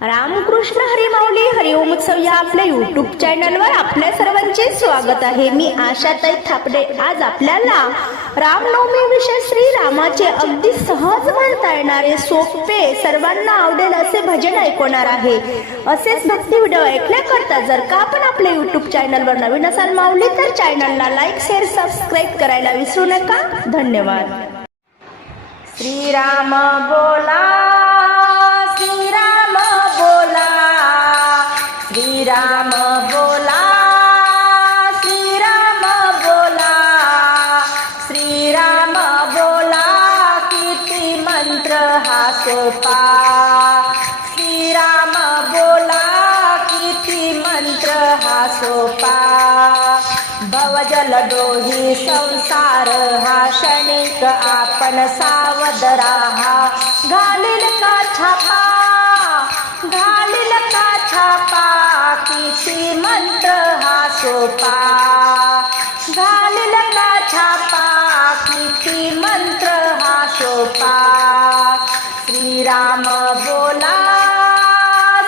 रामकृष्ण हरिमाऊली हरिओम उत्सव या आपल्या युट्यूब चॅनलवर आपल्या सर्वांचे स्वागत आहे. मी आशाताई थापडे. आज आपल्याला रामनवमी विषय श्री रामाचे अगदी सहज म्हणता येणारे सोपे सर्वांना आवडेल असे भजन ऐकवणार आहे. असेच भक्ती व्हिडिओ ऐकण्याकरता जर का आपण आपल्या युट्यूब चॅनलवर नवीन असाल माऊली तर चॅनलला लाईक शेअर सबस्क्राईब करायला विसरू नका. धन्यवाद. श्रीराम बोला. श्रीराम बोला श्रीराम बोला श्रीराम बोला किती मंत्र हा सोपा श्रीराम बोला किती मंत्र हा सोपा भवजल डोही संसार हा क्षणिक आपण सावध राहा। घालील का छापा, घालील का छापा किती मंत्र हा सोपा. घालील गाथा छापा किती मंत्र हा सोपा. श्रीराम बोला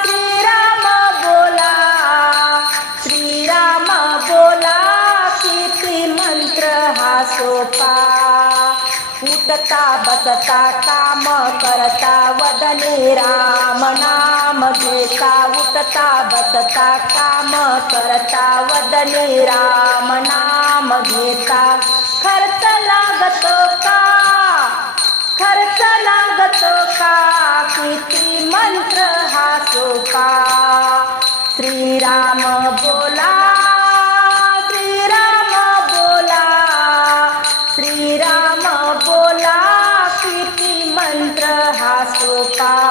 श्रीराम बोला. श्रीराम बोला किती मंत्र हा सोपा. उठता बसता काम करता वदने राम नाम घेता उठता बसता काम करता वदने राम नाम घेता. खर्च लागतो का? खर्च लागतो का? किती मंत्र हा सोपा. श्रीराम बोला हा सोपा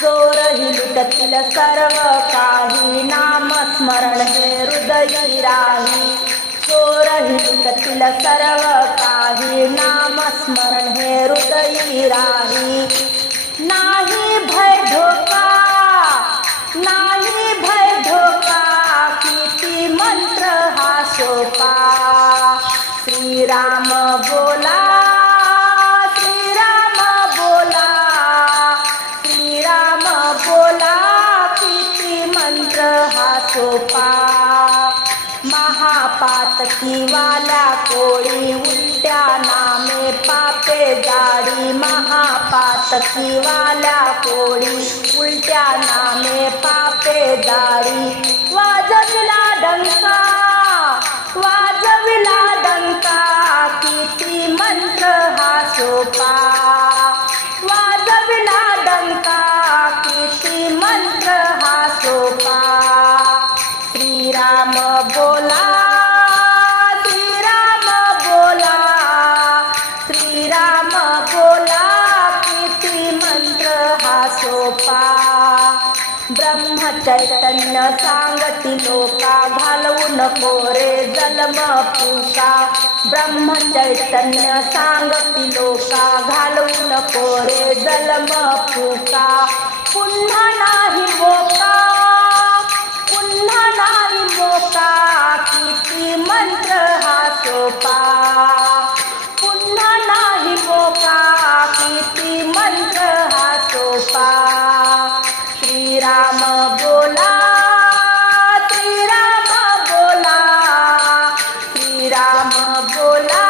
चोरही लुटतील सर्व काही. नामस्मरण हे हृदयी राही. चोरही लुटतील सर्व काही. नामस्मरण हे हृदयी राही. नाही भय धोका. नाही भय धोका. किती मंत्र हा सोपा श्रीराम महापातकी वाला कोड़ी उल्टा नामे पापे जाडी। महापातकी वाला कोड़ी उल्टा नामे पापे जाडी। वाजविला ब्रह्मचैतन्य सांगती लोका घालवू नको रे जन्म पुका ब्रह्म चैतन्य सांगती लोका घालवू नको रे जन्म पुका पुन्हा नाही बोला श्रीराम बोला श्रीराम बोला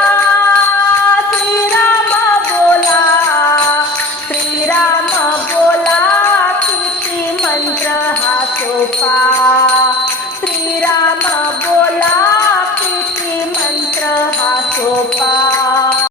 श्रीराम बोला श्रीराम बोला किती मंत्र हा सोपा. श्रीराम